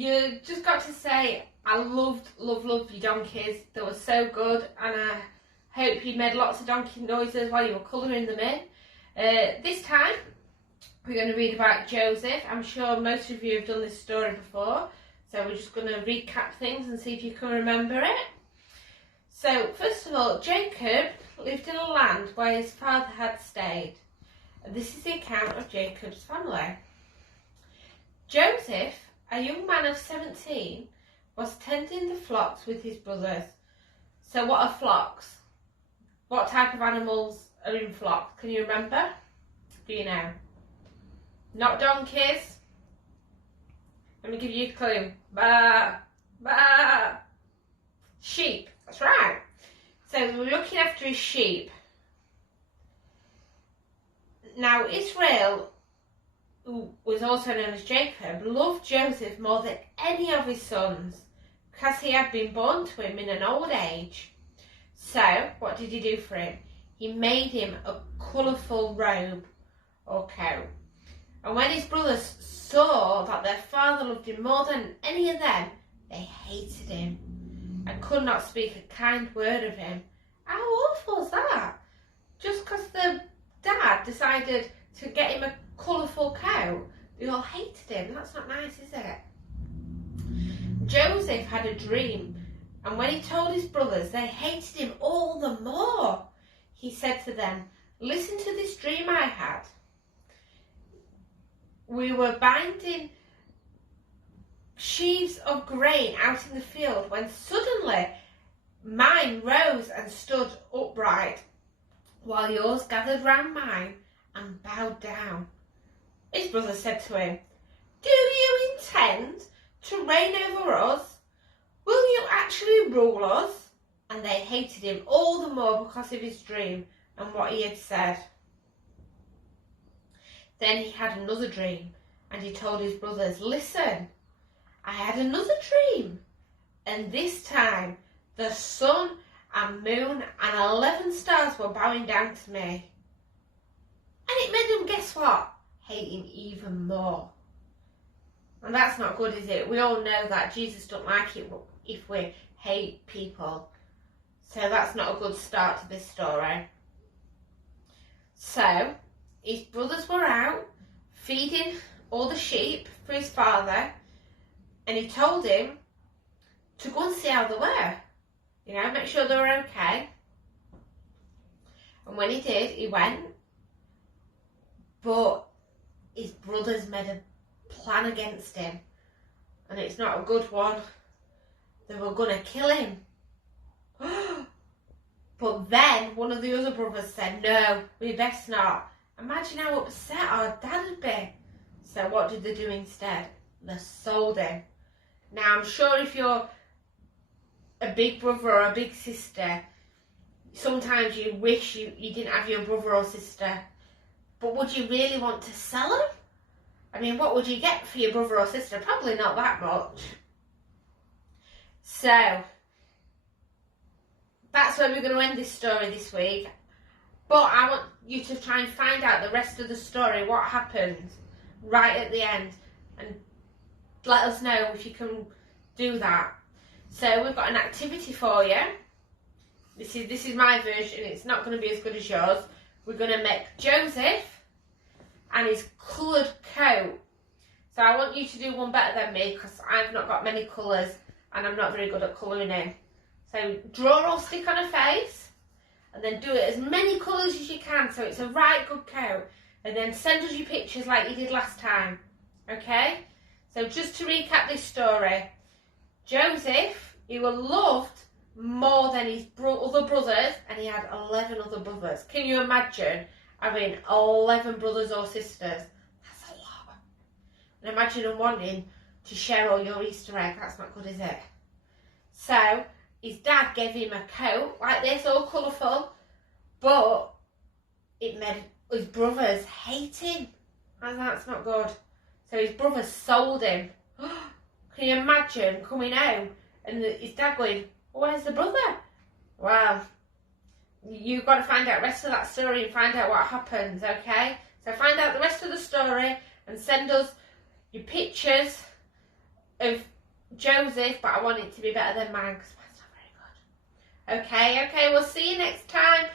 you just got to say, I loved your donkeys. They were so good, and I hope you made lots of donkey noises while you were colouring them in. This time, we're going to read about Joseph. I'm sure most of you have done this story before, so we're just going to recap things and see if you can remember it. So, first of all, Jacob lived in a land where his father had stayed. And this is the account of Jacob's family. Joseph, a young man of 17, was tending the flocks with his brothers. So what are flocks? What type of animals are in flocks? Can you remember? Do you know? Not donkeys. Let me give you a clue. Bah, bah. Sheep. That's right. So we're looking after his sheep. Now Israel, who was also known as Jacob, loved Joseph more than any of his sons because he had been born to him in an old age. So what did he do for him? He made him a colourful robe or coat. And when his brothers saw that their father loved him more than any of them, they hated him and could not speak a kind word of him. How awful is that? Just because the dad decided to get him a colourful coat, they all hated him. That's not nice, is it? Joseph had a dream, and when he told his brothers, they hated him all the more. He said to them, "Listen to this dream I had. We were binding sheaves of grain out in the field when suddenly mine rose and stood upright, while yours gathered round mine and bowed down." His brother said to him, "Do you intend to reign over us? Will you actually rule us?" And they hated him all the more because of his dream and what he had said. Then he had another dream, and he told his brothers, "Listen, I had another dream, and this time the sun and moon and 11 stars were bowing down to me." And it made them, guess what? Hate him even more. And that's not good, is it? We all know that Jesus don't like it if we hate people. So that's not a good start to this story. So his brothers were out feeding all the sheep for his father, and he told him to go and see how they were. You know, make sure they were okay. And when he did, he went. But his brothers made a plan against him. And it's not a good one. They were going to kill him. But then one of the other brothers said, "No, we best not." Imagine how upset our dad would be. So what did they do instead? They sold him. Now I'm sure if you're a big brother or a big sister, sometimes you wish you didn't have your brother or sister. But would you really want to sell them? I mean, what would you get for your brother or sister? Probably not that much. So that's where we're going to end this story this week. But I want you to try and find out the rest of the story, what happened right at the end, and let us know if you can do that. So we've got an activity for you. This is my version. It's not going to be as good as yours. We're going to make Joseph and his coloured coat. So I want you to do one better than me because I've not got many colours and I'm not very good at colouring in. So draw or stick on a face and then do it as many colours as you can so it's a right good coat. And then send us your pictures like you did last time. Okay? So just to recap this story. Joseph, he was loved more than his other brothers, and he had 11 other brothers. Can you imagine having 11 brothers or sisters? That's a lot. And imagine them wanting to share all your Easter egg. That's not good, is it? So his dad gave him a coat like this, all colourful, but it made his brothers hate him. And that's not good. So his brothers sold him. Can you imagine coming home and his dad going, "Where's the brother?" Well, you've got to find out the rest of that story and find out what happens, okay? So find out the rest of the story and send us your pictures of Joseph, but I want it to be better than mine because mine's not very good. Okay, we'll see you next time.